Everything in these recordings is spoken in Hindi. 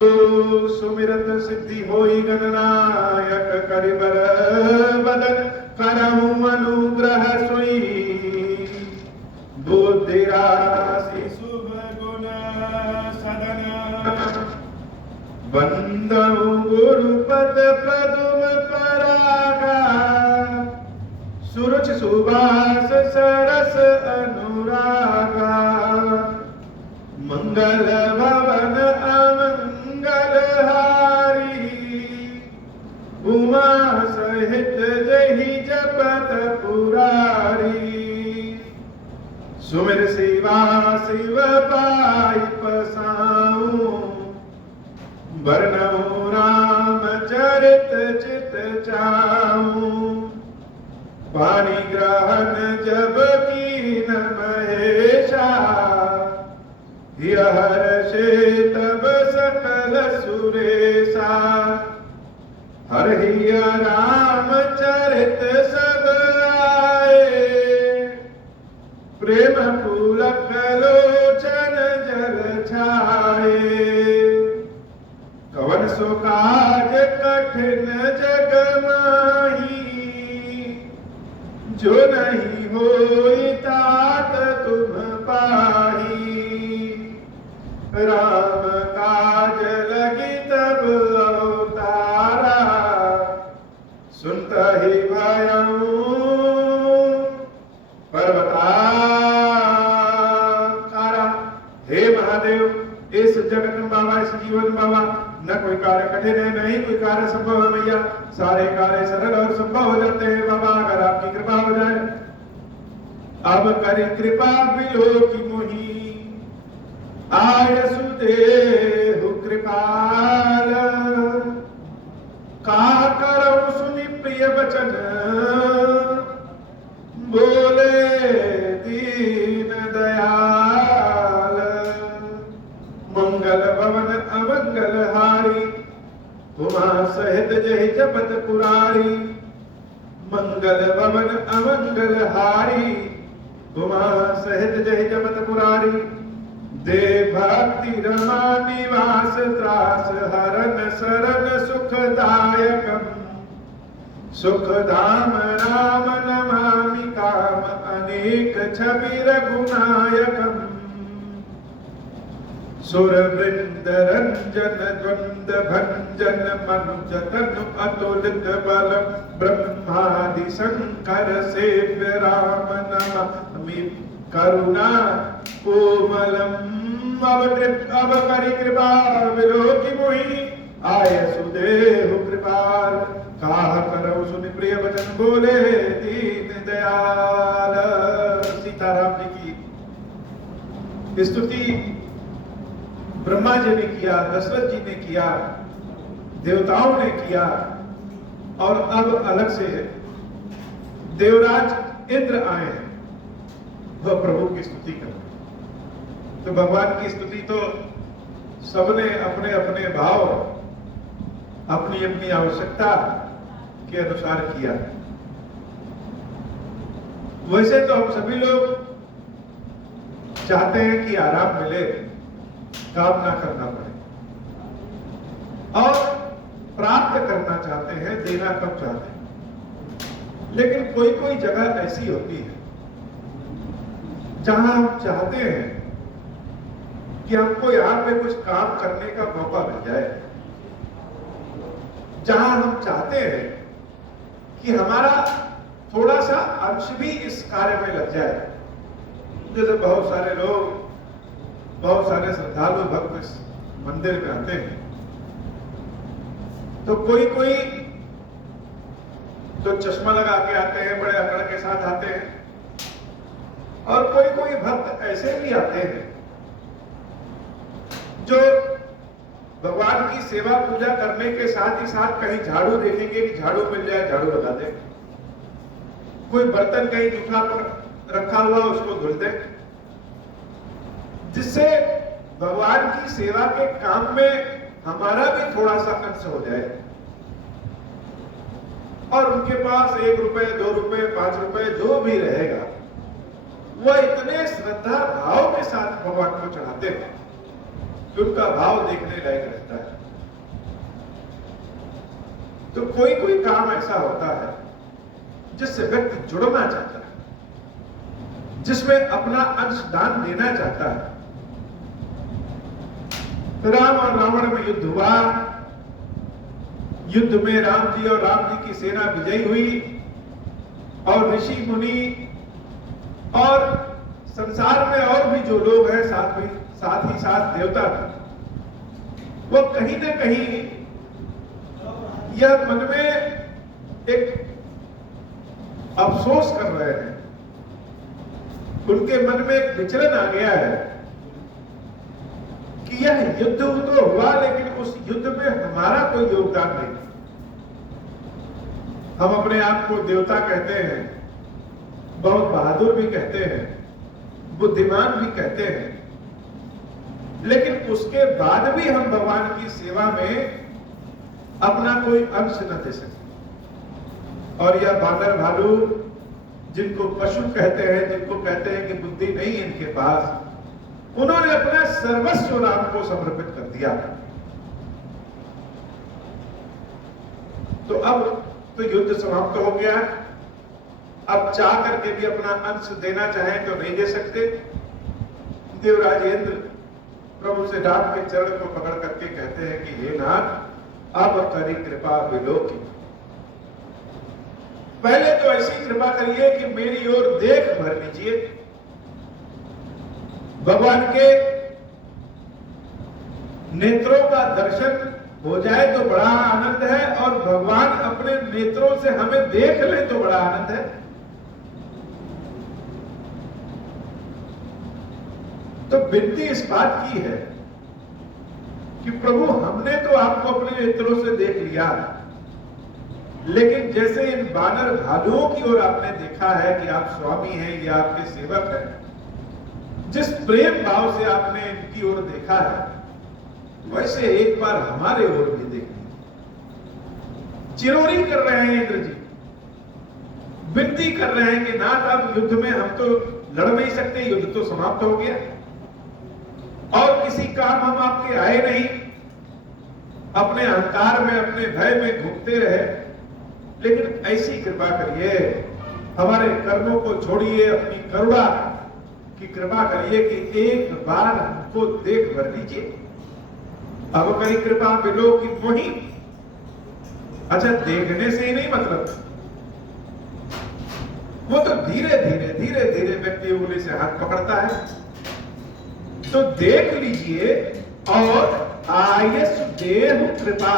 सुमिरत सिद्धि होई गणनायक करिबर बदन करहु अनुग्रह सोई बुद्धि राशि शुभ गुण सदन वंदनु गुरुपद पदुम परागा सुरुचि सुबास सरस अनुरागा मंगल भवन अमंगल हारी उमा सहित जहि जपत पुरारी सुमिर शिवा शिव पाई पसाऊं वर्णो राम चरित चित चाऊं पानी ग्रहण जब कीन महेशा हर्षे तब सकल सुरेशा हरि राम चरित सब आए प्रेम पुलक लोचन जल छाए कवन सो काज कठिन जग माही जो नहीं होई तात तुम पाही राम काज लगी तब अवतारा सुनत ही भयऊ पर्वताकारा। हे महादेव, इस जगत में बाबा, इस जीवन बाबा न कोई कार्य कठिन है, नहीं कोई कार्य संभव है भैया। सारे कार्य सरल और संभव हो जाते हैं बाबा, अगर आपकी कृपा हो जाए। अब करी कृपा बिलो की मोही आयसु देहु कृपाल का करऊ सुनि प्रिय बचन बोले दीन दयाल मंगल भवन अमंगल हारी उमा सहित जहि जपत पुरारी मंगल भवन अमंगल हारी उमा सहित जहि जपत पुरारी दे भक्ति रमा निवास त्रास हरन शरण सुखदायकम सुख धाम राम नमामि काम अनेक छवि रघुनायकम सुर वृंद रंजन द्वंद भंजन मनुज तनु अतुलित बल ब्रह्मादि शंकर सेव्य राम नमामि करुणा कोमलम अब करी कृपा विलोकी मोहि आयसु देहु कृपाल काह करऊ सुनि प्रिय वचन बोले दीन दयाल। सीताराम जी की स्तुति ब्रह्मा जी ने किया, दशरथ जी ने किया, देवताओं ने किया, और अब अलग से देवराज इंद्र आए हैं, वह प्रभु की स्तुति कर। तो भगवान की स्तुति तो सबने अपने अपने भाव, अपनी अपनी आवश्यकता के अनुसार किया। वैसे तो हम सभी लोग चाहते हैं कि आराम मिले, काम ना करना पड़े, और प्राप्त करना चाहते हैं, देना कब चाहते हैं। लेकिन कोई कोई जगह ऐसी होती है जहां हम चाहते हैं कि हमको यहां पे कुछ काम करने का मौका मिल जाए, जहां हम चाहते हैं कि हमारा थोड़ा सा अंश भी इस कार्य में लग जाए। जैसे बहुत सारे लोग, बहुत सारे श्रद्धालु भक्त इस मंदिर में आते हैं, तो कोई कोई तो चश्मा लगा के आते हैं, बड़े अकड़ के साथ आते हैं, और कोई कोई भक्त ऐसे भी आते हैं जो भगवान की सेवा पूजा करने के साथ ही साथ कहीं झाड़ू देखेंगे कि झाड़ू मिल जाए, झाड़ू लगा दे, कोई बर्तन कहीं जूठा पर रखा हुआ उसको धुल दे, जिससे भगवान की सेवा के काम में हमारा भी थोड़ा सा अंश हो जाए। और उनके पास 1 रुपए, 2 रुपए, 5 रुपए जो भी रहेगा, वह इतने श्रद्धा भाव के साथ भगवान को चढ़ाते हैं कि उनका भाव देखने लायक रहता है। तो कोई कोई काम ऐसा होता है जिससे व्यक्ति जुड़ना चाहता है, जिसमें अपना अंशदान देना चाहता है। राम और रावण में युद्ध हुआ। युद्ध में राम जी और राम जी की सेना विजयी हुई और ऋषि मुनि और संसार में और भी जो लोग हैं साथ ही साथ देवता भी, वो कहीं ना कहीं यह मन में एक अफसोस कर रहे हैं, उनके मन में एक विचलन आ गया है कि यह युद्ध तो हुआ लेकिन उस युद्ध में हमारा कोई योगदान नहीं। हम अपने आप को देवता कहते हैं, बहुत बहादुर भी कहते हैं, बुद्धिमान भी कहते हैं, लेकिन उसके बाद भी हम भगवान की सेवा में अपना कोई अंश न दे सकते। और यह बानर भालू जिनको पशु कहते हैं, जिनको कहते हैं कि बुद्धि नहीं है इनके पास, उन्होंने अपना सर्वस्व राम को समर्पित कर दिया। तो अब तो युद्ध समाप्त हो गया। अब चाह करके भी अपना अंश देना चाहें तो नहीं दे सकते। देवराज इंद्र प्रभु से राम के चरण को पकड़ करके कहते हैं कि हे नाथ, अब करी कृपा विलोकी। पहले तो ऐसी कृपा करिए कि मेरी ओर देख भर लीजिए। भगवान के नेत्रों का दर्शन हो जाए तो बड़ा आनंद है, और भगवान अपने नेत्रों से हमें देख ले तो बड़ा आनंद है। तो विनती इस बात की है कि प्रभु, हमने तो आपको अपने नेत्रों से देख लिया, लेकिन जैसे इन बानर भालुओं की ओर आपने देखा है कि आप स्वामी हैं या आपके सेवक हैं, जिस प्रेम भाव से आपने इनकी ओर देखा है, वैसे एक बार हमारे ओर भी देखिए। चिरोरी कर रहे हैं इंद्र जी, विनती कर रहे हैं कि नाथ, अब युद्ध में हम तो लड़ नहीं सकते, युद्ध तो समाप्त हो गया और किसी काम हम आपके आए नहीं, अपने अहंकार में अपने भय में घूमते रहे, लेकिन ऐसी कृपा करिए, हमारे कर्मों को छोड़िए, अपनी करुणा की कृपा करिए कि एक बार हमको देख भर लीजिए। अब करी कृपा बिलो की मोही। अच्छा, देखने से ही नहीं मतलब, वो तो धीरे धीरे व्यक्ति उंगली से हाथ पकड़ता है। तो देख लीजिए और आयस देहु कृपा,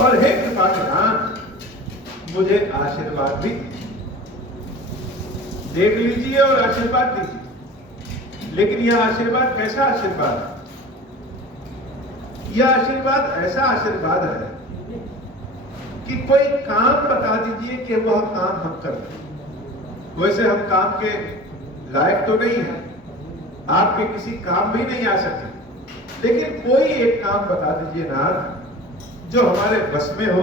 और हे कृपा निधान, मुझे आशीर्वाद भी देख लीजिए और आशीर्वाद दीजिए। लेकिन यह आशीर्वाद कैसा आशीर्वाद है? यह आशीर्वाद ऐसा आशीर्वाद है कि कोई काम बता दीजिए कि वह काम हम कर दें। वैसे हम काम के लायक तो नहीं है, आपके किसी काम भी नहीं आ सके, लेकिन कोई एक काम बता दीजिए ना जो हमारे बस में हो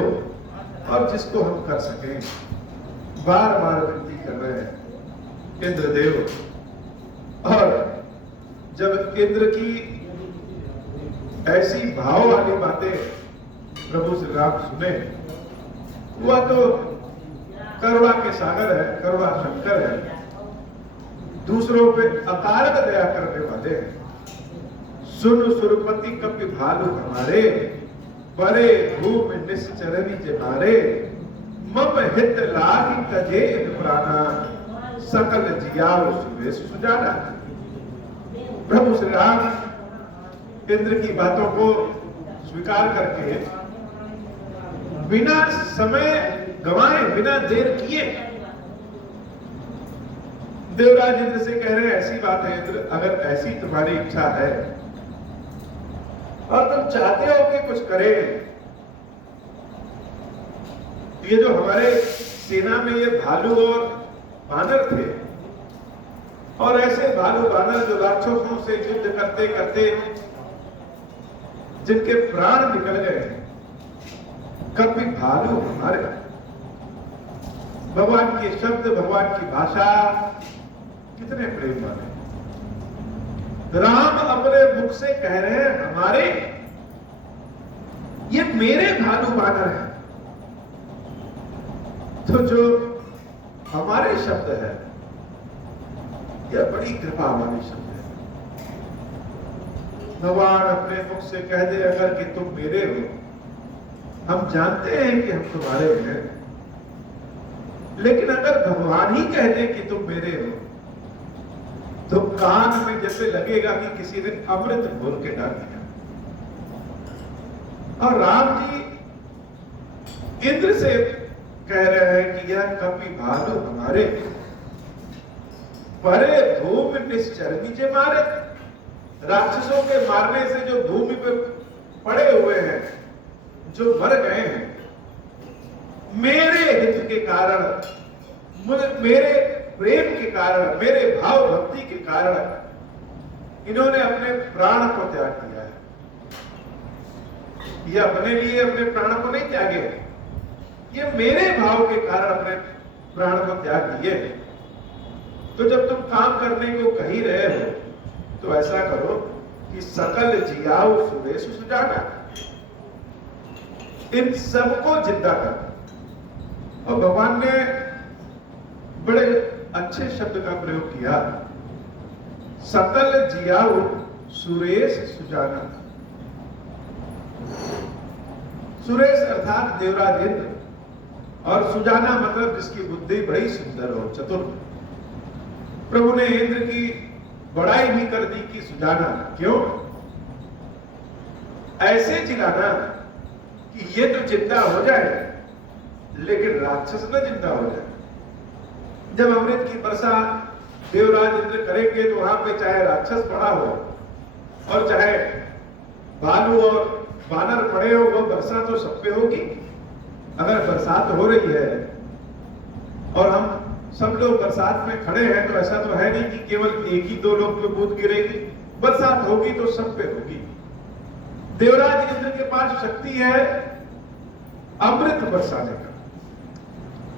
और जिसको हम कर सकें। बार बार विनती कर रहे हैं इंद्रदेव। और जब इंद्र की ऐसी भाव वाली बातें प्रभु श्री राम सुने, वह तो करुणा के सागर है, करुणा शंकर है, दूसरों पे अकारक दया करने वाले हैं। सुन सुरपति कपि भालु हमारे, परे भूमि निश्चरणी जमारे, मम हित लागी तजे प्राणा, सकल जियाओ सुबह सुजाना। प्रभु श्री राम इंद्र की बातों को स्वीकार करके बिना समय गंवाए, बिना देर किए देवराज इंद्र से कह रहे हैं, ऐसी बात है इंद्र, अगर ऐसी तुम्हारी इच्छा है और तुम चाहते हो कि कुछ करें, ये जो हमारे सेना में ये भालू और बानर थे, और ऐसे भालू बानर जो राक्षसों से युद्ध करते करते जिनके प्राण निकल गए, कभी भालू हमारे, भगवान के शब्द, भगवान की भाषा कितने प्रेम वाले। राम अपने मुख से कह रहे हैं हमारे, ये मेरे भालू बानर है। तो जो हमारे शब्द है, यह बड़ी कृपा वाले शब्द है। भगवान अपने मुख से कह दे अगर कि तुम मेरे हो, हम जानते हैं कि हम तुम्हारे हैं, लेकिन अगर भगवान ही कह दे कि तुम मेरे हो, तो कान में जैसे लगेगा कि किसी ने अमृत घोल के डाल दिया। और राम जी इंद्र से कह रहे हैं कि यह कपि भालू हमारे परे भूमि निश्चरनी जे मारे। राक्षसों के मारने से जो भूमि पर पड़े हुए हैं, जो मर गए हैं, मेरे हित के कारण, मेरे प्रेम के कारण, मेरे भाव भक्ति के कारण इन्होंने अपने प्राण को त्याग किया है। ये अपने लिए अपने प्राण को नहीं त्यागे, ये मेरे भाव के कारण अपने प्राण को त्याग दिए। तो जब तुम काम करने को कह ही रहे हो, तो ऐसा करो कि सकल जियाओ सुरेश सुजाना, इन सबको जिंदा कर। और भगवान ने बड़े अच्छे शब्द का प्रयोग किया, सकल जियाओ सुरेश सुजाना। सुरेश अर्थात देवराज इंद्र, और सुजाना मतलब जिसकी बुद्धि बड़ी सुंदर और चतुर। प्रभु ने इंद्र की बड़ाई भी कर दी कि सुजाना, क्यों? ऐसे जिलाना कि ये तो जिंदा हो जाए, लेकिन राक्षस न जिंदा हो जाए। जब अमृत की वर्षा देवराज इंद्र करेंगे, तो वहां पे चाहे राक्षस पड़ा हो और चाहे भालू और बानर पड़े हो, वो वर्षा तो सब पे होगी। अगर बरसात हो रही है और हम सब लोग बरसात में खड़े हैं, तो ऐसा तो है नहीं कि केवल एक ही दो लोग पे बूंद गिरेगी। बरसात होगी तो सब पे होगी। देवराज इंद्र के पास शक्ति है अमृत बरसाने का,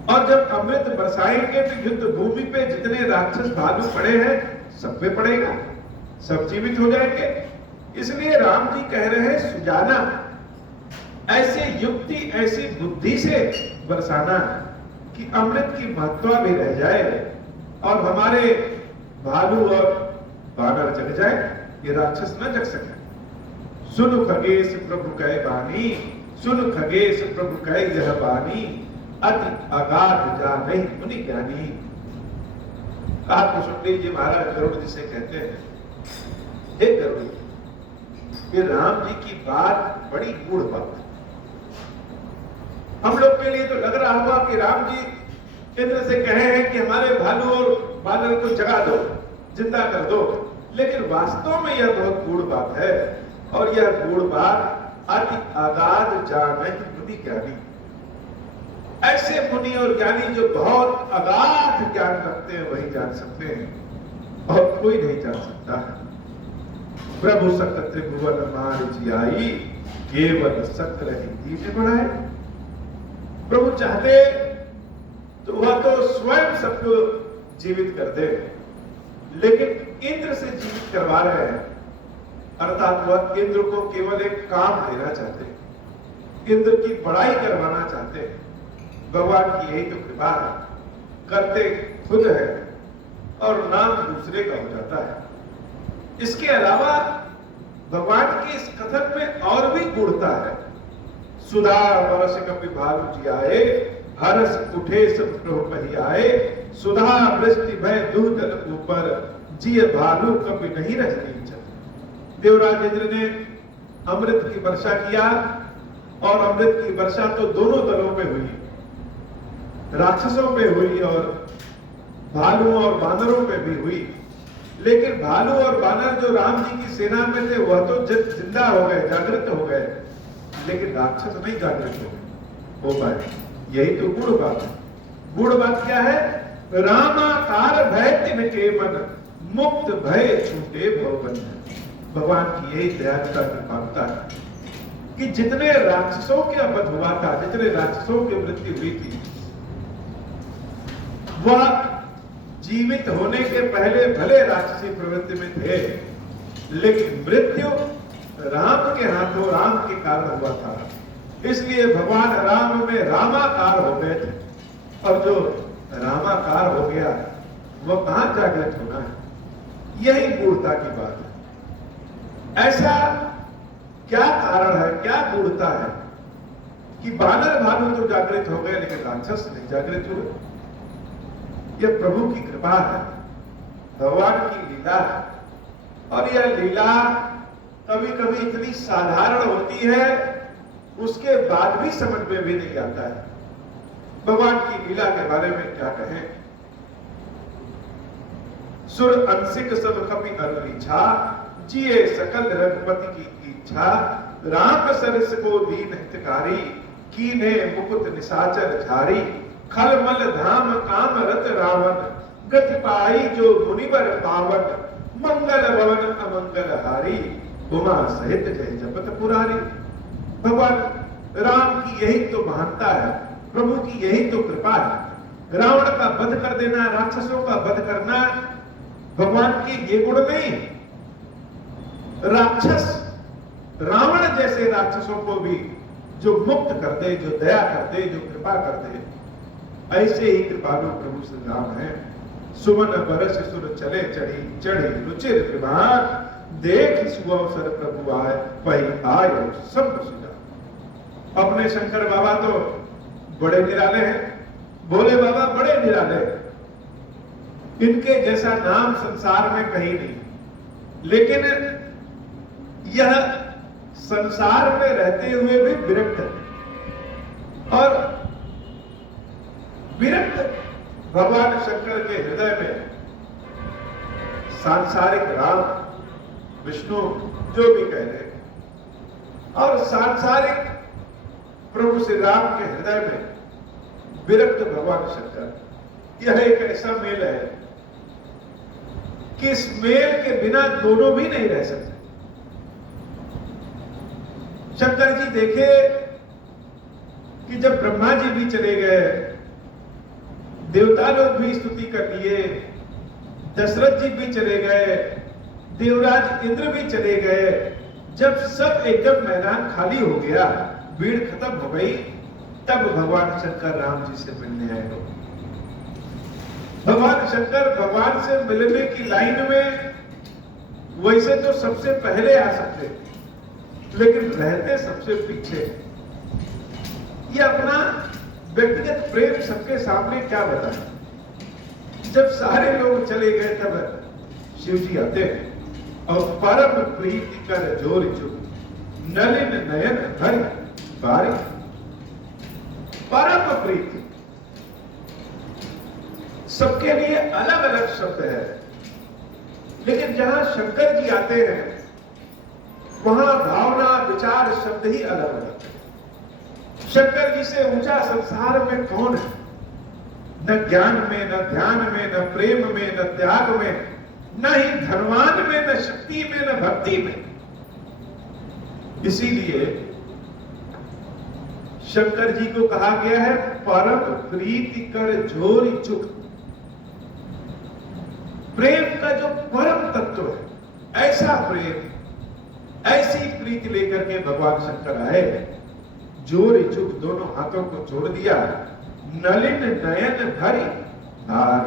और जब अमृत बरसाएंगे तो युद्ध भूमि पे जितने राक्षस भालू पड़े हैं, सब पे पड़ेगा, सब जीवित हो जाएंगे। इसलिए राम जी कह रहे हैं सुजाना, ऐसे युक्ति, ऐसी बुद्धि से बरसाना कि अमृत की महत्ता भी रह जाए और हमारे भालू और बानर जग जाए, ये राक्षस न जग सके। सुन खगेश प्रभु कह बानी, सुन खगेश प्रभु कह यह बानी, अति अगाध जा नहीं मुनि ज्ञानी। आत्मसुंदरी जी महाराज गरुड़ जी से कहते हैं, हे गरुड़, ये राम जी की बात बड़ी गूढ़ बात है। हम लोग के लिए तो लग रहा होगा कि राम जी इंद्र से कहे हैं कि हमारे भालू और बानर को जगा दो, जिंदा कर दो, लेकिन वास्तव में यह बहुत गूढ़ बात है। और यह गूढ़ बात अति अगाध जाने मुनि ज्ञानी, ऐसे मुनि और ज्ञानी जो बहुत अगाध ज्ञान रखते हैं वही जान सकते हैं, और कोई नहीं जान सकता है। प्रभु सकत त्रिभुवन मार जियाई, केवल सत रही दीन बढ़ाए। प्रभु चाहते तो वह तो स्वयं सबको जीवित कर दे, लेकिन इंद्र से जीवित करवा रहे हैं, अर्थात वह इंद्र को केवल एक काम देना चाहते हैं, इंद्र की बड़ाई करवाना चाहते हैं। भगवान की यही तो कृपा है, करते खुद है और नाम दूसरे का हो जाता है। इसके अलावा भगवान के इस कथन में और भी गूढ़ता है। सुधा बरस कपि भालू जियाए, हरस उठे सब प्रभु कही आए। सुधा वृष्टि भय दूधल ऊपर, जिय भालू कपि नहीं रजनी चल। देवराज इंद्र ने अमृत की वर्षा किया, और अमृत की वर्षा तो दोनों दलों पे हुई, राक्षसों पे हुई और भालुओं और बानरों पे भी हुई। लेकिन भालू और बानर जो राम जी की सेना में थे, वह तो जिंदा हो गए, जागृत हो गए, लेकिन राक्षस नहीं जागृत हो पाए। यही तो गूढ़ बात है। गूढ़ बात क्या है? रामाकार भय तिनके मन, मुक्त भय छूटे भवन। भगवान की यही दयालुता की पात्रता है कि जितने राक्षसों के वध हुआ था, जितने राक्षसों की मृत्यु हुई थी, वह जीवित होने के पहले भले राक्षसी प्रवृत्ति में थे, लेकिन मृत्यु राम के हाथों, राम के कारण हुआ था। इसलिए भगवान राम में रामाकार हो गए थे, और जो रामाकार हो गया वो कहां जागृत होना है। यही गूढ़ता की बात है। ऐसा क्या कारण है, क्या गूढ़ता है कि बानर भालू तो जागृत हो गए लेकिन राक्षस नहीं जागृत हुए। यह प्रभु की कृपा है, भगवान की लीला है। और यह लीला कभी कभी इतनी साधारण होती है, उसके बाद भी समझ में भी नहीं आता है। भगवान की लीला के बारे में क्या कहें। सुर अंशिक सब कपि अरुण इच्छा, जिए सकल रघुपति की इच्छा। राम सरस को दीन हितकारी, कीन्हे मुकुट निशाचर झारी। खलमल धाम काम रत रावण, गति पाई जो मुनिवर पावन। मंगल भवन अमंगल हारी, उमा सहित जय जपत पुरारी। भगवान राम की यही तो महानता है, प्रभु की यही तो कृपा है। रावण का वध कर देना, राक्षसों का वध करना भगवान के ये गुण नहीं। राक्षस रावण जैसे राक्षसों को भी जो मुक्त कर दे, जो दया कर दे, जो कृपा कर दे, ऐसे ही कृपालु प्रभु श्री राम है। सुमन बरस सुर चले चढ़ी चढ़ी रुचिर विभाग, देख सुअवसर प्रभु आए पही आयो सब सुजा। अपने शंकर बाबा तो बड़े निराले हैं, भोले बाबा बड़े निराले हैं। इनके जैसा नाम संसार में कहीं नहीं। लेकिन यह संसार में रहते हुए भी विरक्त है। और विरक्त भगवान शंकर के हृदय में सांसारिक राम विष्णु जो भी कह रहे, और सांसारिक प्रभु श्री राम के हृदय में विरक्त भगवान शंकर, यह एक ऐसा मेल है कि इस मेल के बिना दोनों भी नहीं रह सकते। शंकर जी देखे कि जब ब्रह्मा जी भी चले गए, देवता लोग भी स्तुति कर लिए, दशरथ जी भी चले गए, देवराज इंद्र भी चले गए, जब सब एकदम मैदान खाली हो गया, भीड़ खत्म हो गई, तब भगवान शंकर राम जी से मिलने आए हो। भगवान शंकर भगवान से मिलने की लाइन में वैसे तो सबसे पहले आ सकते, लेकिन रहते सबसे पीछे। ये अपना व्यक्तिगत प्रेम सबके सामने क्या बताएं। जब सारे लोग चले गए तब शिव जी आते हैं और परम प्रीति कर जोर चुप, नलिन नयन भरी बारी। परम प्रीति सबके लिए अलग अलग शब्द है, लेकिन जहां शंकर जी आते हैं वहां भावना विचार शब्द ही अलग अलग है। शंकर जी से ऊंचा संसार में कौन है? न ज्ञान में, न ध्यान में, न प्रेम में, न त्याग में, न ही धनवान में, न शक्ति में, न भक्ति में। इसीलिए शंकर जी को कहा गया है परम प्रीति कर जोरी चुक। प्रेम का जो परम तत्व है, ऐसा प्रेम, ऐसी प्रीति लेकर के भगवान शंकर आए, जोरी चुक दोनों हाथों को जोड़ दिया, नलिन नयन भरी धार,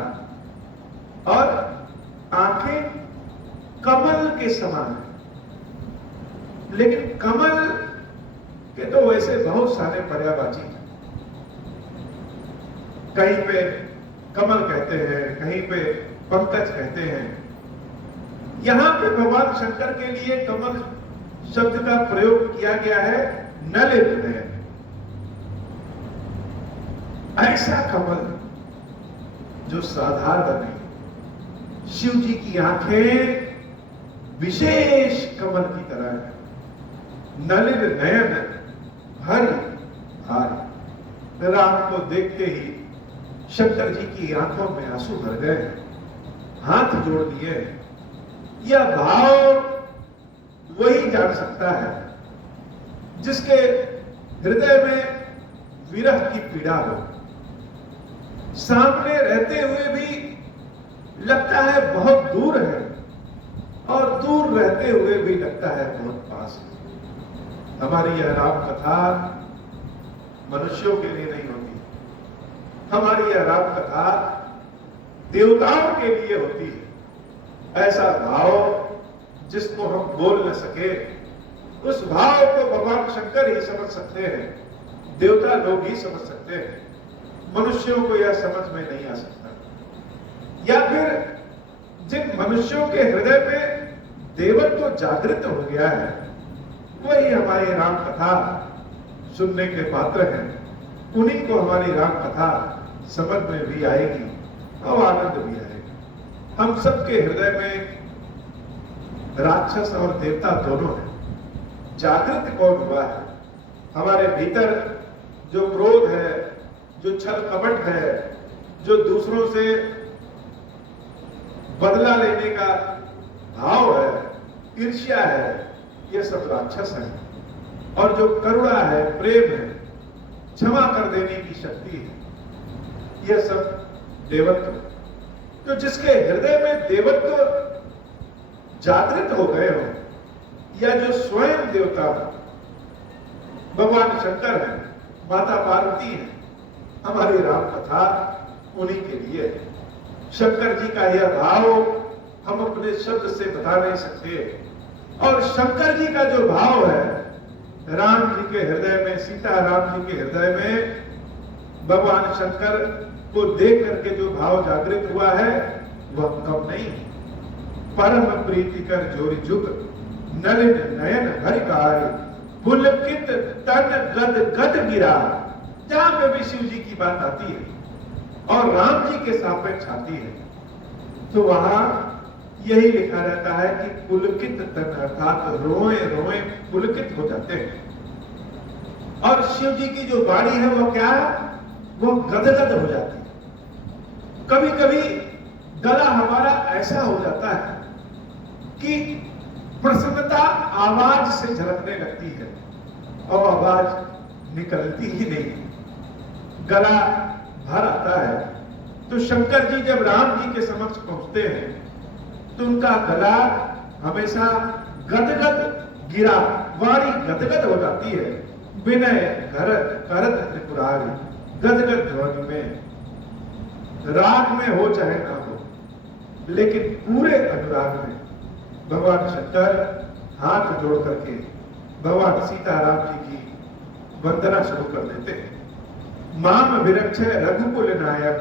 और आंखें कमल के समान है। लेकिन कमल के तो वैसे बहुत सारे पर्यायवाची हैं। कहीं पे कमल कहते हैं, कहीं पे पंकज कहते हैं। यहां पे भगवान शंकर के लिए कमल शब्द का प्रयोग किया गया है नलिन नयन। ऐसा कमल जो साधारण नहीं। शिव जी की आंखें विशेष कमल की तरह है, नलिन नयन भरी भारी। राम को देखते ही शंकर जी की आंखों में आंसू भर गए, हाथ जोड़ दिए। यह भाव वही जान सकता है जिसके हृदय में विरह की पीड़ा हो। सामने रहते हुए भी लगता है बहुत दूर है, और दूर रहते हुए भी लगता है बहुत पास है। हमारी यह राम कथा मनुष्यों के लिए नहीं होती। हमारी यह राम कथा देवताओं के लिए होती है। ऐसा भाव जिसको हम बोल न सके, उस भाव को भगवान शंकर ही समझ सकते हैं, देवता लोग ही समझ सकते हैं। मनुष्यों को यह समझ में नहीं आ सकता। या फिर जिन मनुष्यों के हृदय में देवत्व जागृत हो गया है, वही हमारी राम कथा सुनने के पात्र हैं। उन्हीं को हमारी राम कथा समझ में भी आएगी और आनंद भी आएगा। हम सबके हृदय में राक्षस और देवता दोनों हैं। जागृत कौन हुआ है? हमारे भीतर जो क्रोध है, जो छल कपट है, जो दूसरों से बदला लेने का भाव है, ईर्ष्या है, ये सब राक्षस है। और जो करुणा है, प्रेम है, क्षमा कर देने की शक्ति है, यह सब देवत्व। तो जिसके हृदय में देवत्व जागृत हो गए हो, या जो स्वयं देवता भगवान शंकर है, माता पार्वती है, हमारी राम कथा उन्हीं के लिए है। शंकर जी का यह भाव हम अपने शब्द से बता नहीं सकते। और शंकर जी का जो भाव है राम जी के हृदय में, सीता राम जी के हृदय में, भगवान शंकर को देख करके जो भाव जागृत हुआ है, वह कम नहीं। परम प्रीतिकर जोरी जुग नलिन नयन हरिकार पुलकित तन गद गद गिरा। जहां पे भी शिव जी की बात आती है और राम जी के सापेक्ष आती है, तो वहां यही लिखा रहता है कि पुलकित तन, अर्थात रोए रोए पुलकित हो जाते हैं। और शिव जी की जो वाणी है वो क्या है? वो गदगद हो जाती है। कभी कभी गला हमारा ऐसा हो जाता है कि प्रसन्नता आवाज से झलकने लगती है और आवाज निकलती ही नहीं, गला भर आता है। तो शंकर जी जब राम जी के समक्ष पहुंचते हैं तो उनका गला हमेशा गदगद गिरा, वाणी गदगद हो जाती है। विनय करत त्रिपुरारी, गदगद ध्वनि में, राग में हो चाहे ना हो, लेकिन पूरे अनुराग में भगवान शंकर हाथ जोड़ करके भगवान सीताराम जी की वंदना शुरू कर देते हैं। माम विरक्ष रघुकुल नायक,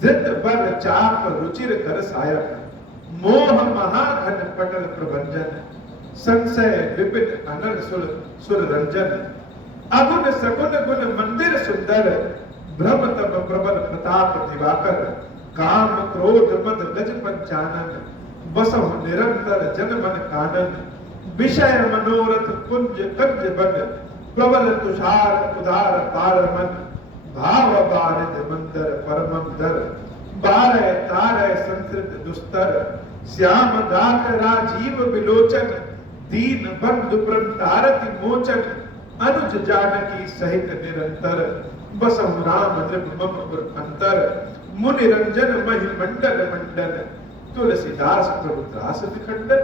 धृत बल चाप रुचिर कर सायक, मोह महाघन पटल प्रभंजन, संशय विपिन अनल सुर रंजन, अगुन सगुन गुण मंदिर सुंदर, भ्रम तब प्रबल प्रताप दिवाकर, काम क्रोध मद गज पंचानन, बसव निरंतर जन मन कानन, विषय मनोरथ कुंज कंज बन, प्रबल तुषार उदार पारमन, भाव बारिद मंदर परमम दर, बारह तारह संस्कृत दुस्तर, श्याम दाक राजीव विलोचन, दीन बंधु प्रंतारति मोचन, अनुज जानकी सहित निरंतर, बसहु राम नृप मम अंतर, मुनि रंजन महि मंडल मंडल, तुलसीदास प्रभु त्रास विखंडन।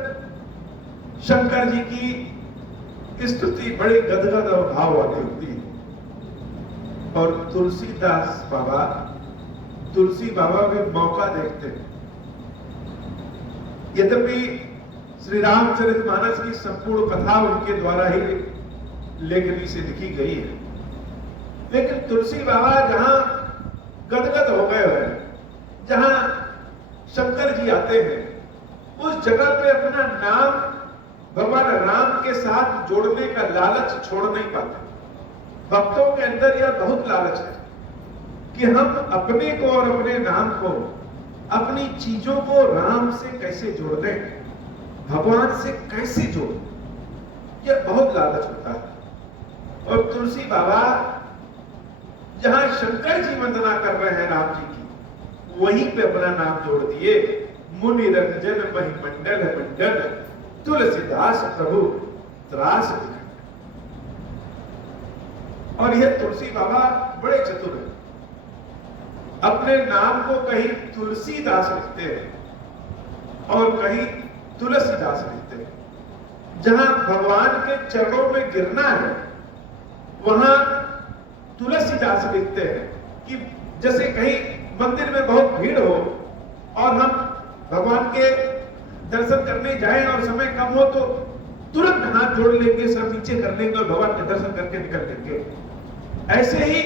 शंकर जी की स्तुति बड़ी गदगद और भाव वाली होती है। और तुलसीदास बाबा, तुलसी बाबा भी मौका देखते हैं। यद्यपि श्री रामचरितमानस की संपूर्ण कथा उनके द्वारा ही लेखनी से लिखी गई है, लेकिन तुलसी बाबा जहां गदगद हो गए हैं, जहां शंकर जी आते हैं, उस जगह पे अपना नाम भगवान राम के साथ जोड़ने का लालच छोड़ नहीं पाते। भक्तों के अंदर यह बहुत लालच है कि हम अपने को और अपने नाम को, अपनी चीजों को राम से कैसे जोड़ दें, भगवान से कैसे जोड़, यह बहुत लालच होता है। और तुलसी बाबा जहां शंकर जी वंदना कर रहे हैं राम जी की, वहीं पे अपना नाम जोड़ दिए, मुनि रंजन महि मंडल मंडल, तुलसीदास प्रभु त्रास विखंडन। और यह तुलसी बाबा बड़े चतुर हैं। अपने नाम को कहीं तुलसीदास लिखते हैं और कहीं तुलसीदास लिखते हैं। जहां भगवान के चरणों में गिरना है, वहां तुलसीदास लिखते हैं कि जैसे कहीं मंदिर में बहुत भीड़ हो और हम भगवान के दर्शन करने जाएं और समय कम हो तो तुरंत हाथ जोड़ लेंगे, सर नीचे कर लेंगे और भगवान के दर्शन करके निकल लेंगे। ऐसे ही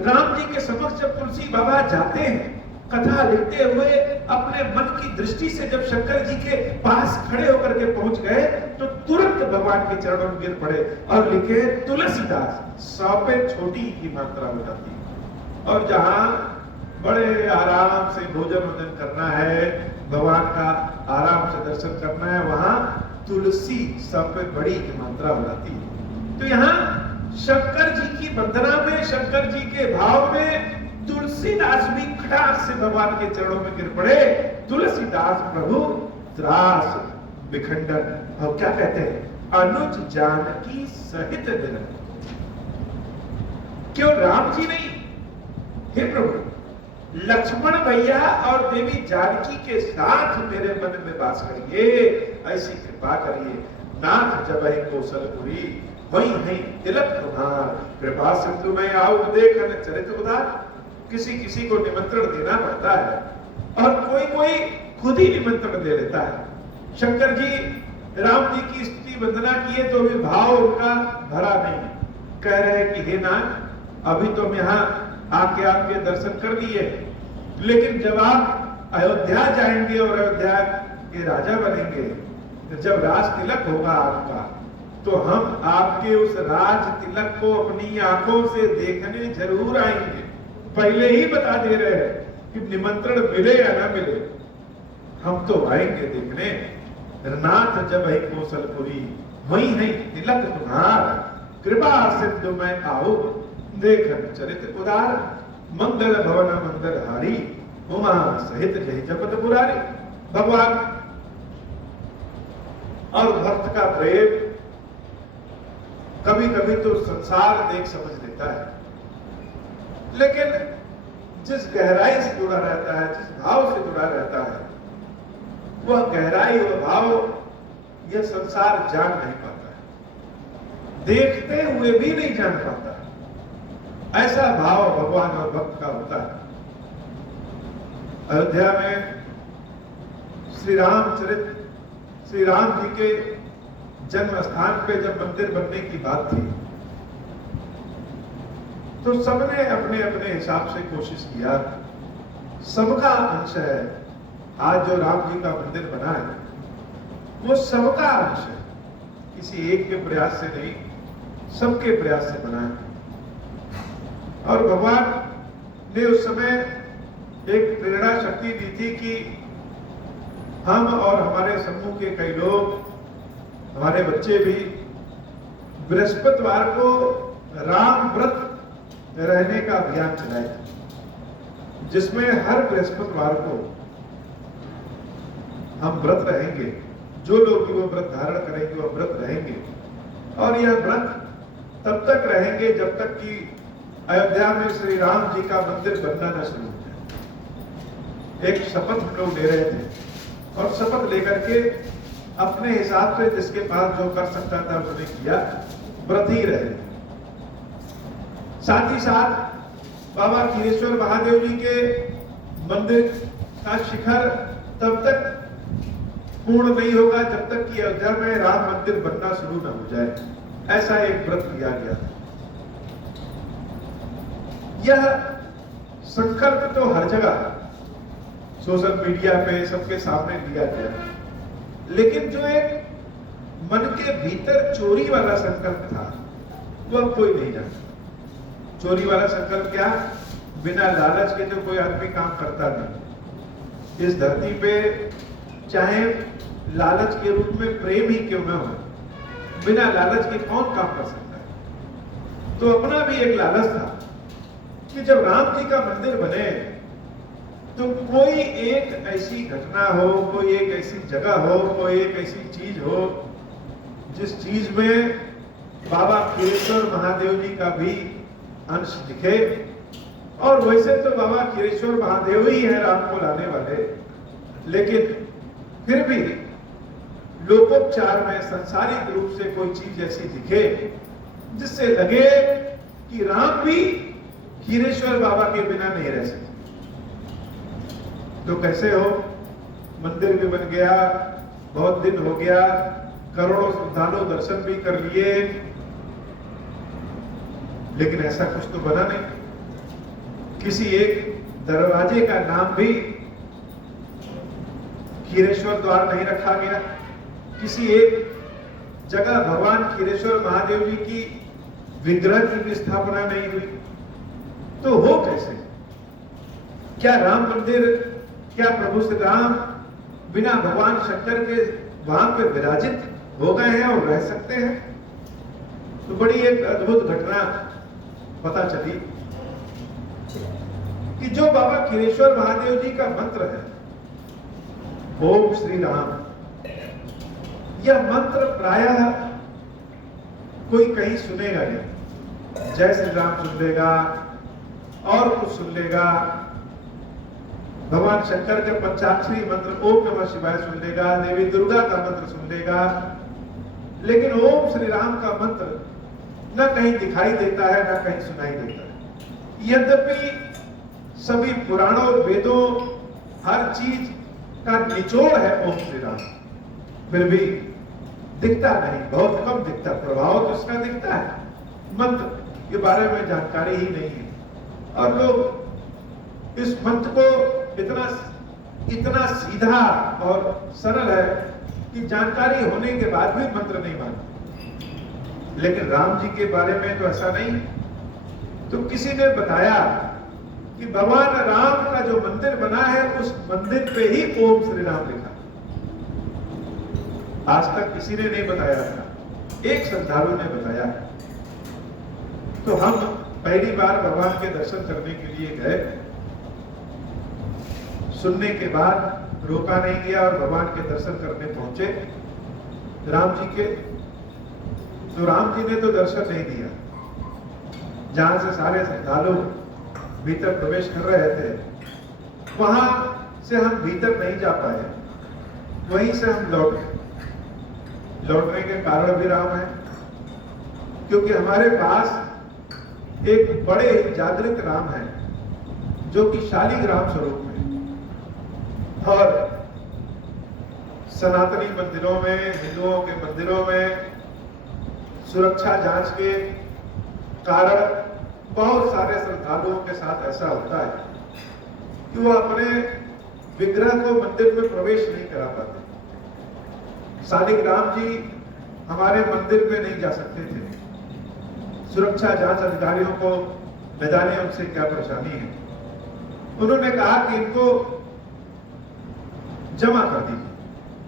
राम जी के समक्ष जब तुलसी बाबा जाते हैं कथा लिखते हुए, अपने मन की दृष्टि से जब शंकर जी के पास खड़े होकर के पहुंच गए तो तुरंत भगवान के चरणों में गिर पड़े और लिखे तुलसीदास, 100 पे छोटी की मात्रा हो जाती है। और जहां बड़े आराम से भोजन वोजन करना है, भगवान का आराम से दर्शन करना है, वहां तुलसी 100 पे बड़ी की मात्रा हो जाती है। तो यहाँ शंकर जी की वंदना में, शंकर जी के भाव में तुलसीदास भी खटाक से भगवान के चरणों में गिर पड़े। तुलसीदास प्रभु त्रास विखंडन, और क्या कहते हैं, अनुज जानकी सहित विरह। क्यों राम जी नहीं, हे प्रभु लक्ष्मण भैया और देवी जानकी के साथ मेरे मन में वास करिए, ऐसी कृपा करिए। नाथ जब है कौशलपुरी वही है तिलक तुम्हार, कृपा सिंधु में आओ देखन चरित उदार। किसी किसी को निमंत्रण देना पड़ता है और कोई कोई खुद ही निमंत्रण दे लेता है। शंकर जी राम जी की स्तुति वंदना किए तो भी भाव उनका भरा नहीं, कह रहे कि हे नाथ अभी तो हम यहाँ आके आपके दर्शन कर लिए, लेकिन जब आप अयोध्या जाएंगे और अयोध्या के राजा बनेंगे, तो जब राज तिलक होगा आपका, तो हम आपके उस राज तिलक को अपनी आंखों से देखने जरूर आएंगे। पहले ही बता दे रहे हैं कि निमंत्रण मिले या ना मिले, हम तो आएंगे देखने। नाथ जब है कौशलपुरी वही है तिलक तुम्हार, कृपा सिंधु में आओ देखन चरित उदार। मंगल भवन मंगल हारी उमा सहित जय जपत पुरारी। भगवान और भक्त का प्रेम कभी कभी तो संसार देख समझ लेता है, लेकिन जिस गहराई से जुड़ा रहता है, जिस भाव से जुड़ा रहता है, वह गहराई वह भाव यह संसार जान नहीं पाता है, देखते हुए भी नहीं जान पाता है। ऐसा भाव भगवान और भक्त का होता है। अयोध्या में श्री राम जी के जन्म स्थान पे जब मंदिर बनने की बात थी तो सबने अपने अपने हिसाब से कोशिश किया। सबका अंश है, आज जो राम जी का मंदिर बना है वो सबका अंश है, किसी एक के प्रयास से नहीं, सबके प्रयास से बना है। और भगवान ने उस समय एक प्रेरणा शक्ति दी थी कि हम और हमारे समूह के कई लोग, हमारे बच्चे भी बृहस्पतिवार को राम व्रत रहने का अभियान चलाए, जिसमें हर बृहस्पतिवार को हम व्रत रहेंगे। जो लोग भी वो व्रत धारण करेंगे वो व्रत रहेंगे, और यह व्रत तब तक रहेंगे जब तक कि अयोध्या में श्री राम जी का मंदिर बनना न शुरू हो जाए। एक शपथ हम लोग ले रहे थे और शपथ लेकर के अपने हिसाब से जिसके पास जो कर सकता था उसने किया, व्रत ही रहे। साथ ही साथ बाबा खीरेश्वर महादेव जी के मंदिर का शिखर तब तक पूर्ण नहीं होगा जब तक कि अयोध्या में राम मंदिर बनना शुरू न हो जाए। ऐसा एक व्रत लिया गया था। यह संकल्प तो हर जगह सोशल मीडिया पे सबके सामने लिया गया, लेकिन जो एक मन के भीतर चोरी वाला संकल्प था वह कोई नहीं जानता। चोरी वाला संकल्प क्या? बिना लालच के तो कोई आदमी काम करता नहीं। इस धरती पे चाहे लालच के रूप में प्रेम ही क्यों न हो, बिना लालच के कौन काम कर सकता है? तो अपना भी एक लालच था कि जब राम जी का मंदिर बने तो कोई एक ऐसी घटना हो, कोई एक ऐसी जगह हो, कोई एक ऐसी चीज हो जिस चीज में बाबा खीरेश्वर महादेव जी का भी अंश दिखे। और वैसे तो बाबा खीरेश्वर महादेव ही है राम को लाने वाले, लेकिन फिर भी लोकोपचार में सांसारिक रूप से कोई चीज ऐसी दिखे जिससे लगे कि राम भी खीरेश्वर बाबा के बिना नहीं रह सकते। तो कैसे हो, मंदिर भी बन गया, बहुत दिन हो गया, करोड़ों श्रद्धालु दर्शन भी कर लिए, लेकिन ऐसा कुछ तो बना नहीं। किसी एक दरवाजे का नाम भी खीरेश्वर द्वार नहीं रखा गया, किसी एक जगह भगवान खीरेश्वर महादेव जी की विग्रह की भी स्थापना नहीं हुई। तो हो कैसे? क्या राम मंदिर, क्या प्रभु श्री राम बिना भगवान शंकर के वहां पे विराजित हो गए हैं और रह सकते हैं? तो बड़ी एक अद्भुत घटना पता चली कि जो बाबा खीरेश्वर महादेव जी का मंत्र है, ओम श्री राम, यह मंत्र प्रायः कोई कहीं सुनेगा नहीं। जय श्री राम सुन लेगा और कुछ सुन लेगा, भगवान शंकर के पंचाक्षरी मंत्र ओम नमः शिवाय सुन लेगा, देवी दुर्गा का मंत्र सुन लेगा, लेकिन ओम श्री राम का मंत्र न कहीं दिखाई देता है, न कहीं सुनाई देता है। यद्यपि सभी पुराणों, वेदों, हर चीज का निचोड़ है ओम श्री राम, फिर भी दिखता नहीं, बहुत कम दिखता। प्रभाव तो इसका दिखता है, मंत्र के बारे में जानकारी ही नहीं है, और लोग इस मंत्र को इतना सीधा और सरल है कि जानकारी होने के बाद भी मंत्र नहीं मानते। लेकिन राम जी के बारे में तो ऐसा नहीं। तो किसी ने बताया कि भगवान राम का जो मंदिर बना है, उस मंदिर पे ही ओम श्री राम लिखा। आज तक किसी ने नहीं बताया था, एक श्रद्धालु ने बताया। तो हम पहली बार भगवान के दर्शन करने के लिए गए, सुनने के बाद रोका नहीं गया और भगवान के दर्शन करने पहुंचे राम जी के। तो राम जी ने तो दर्शन नहीं दिया। जहां से सारे श्रद्धालु भीतर प्रवेश कर रहे थे, वहां से हम भीतर नहीं जा पाए, वहीं से हम लौटे। लौटने के कारण भी राम है, क्योंकि हमारे पास एक बड़े ही जागृत राम है, जो कि शालिग्राम स्वरूप है। और सनातनी मंदिरों में, हिंदुओं के मंदिरों में सुरक्षा जांच के कारण बहुत सारे श्रद्धालुओं के साथ ऐसा होता है कि वो अपने विग्रह को मंदिर में प्रवेश नहीं करा पाते। शालिग्राम जी हमारे मंदिर में नहीं जा सकते थे। सुरक्षा जांच अधिकारियों को न जाने उनसे क्या परेशानी है, उन्होंने कहा कि इनको जमा कर दी।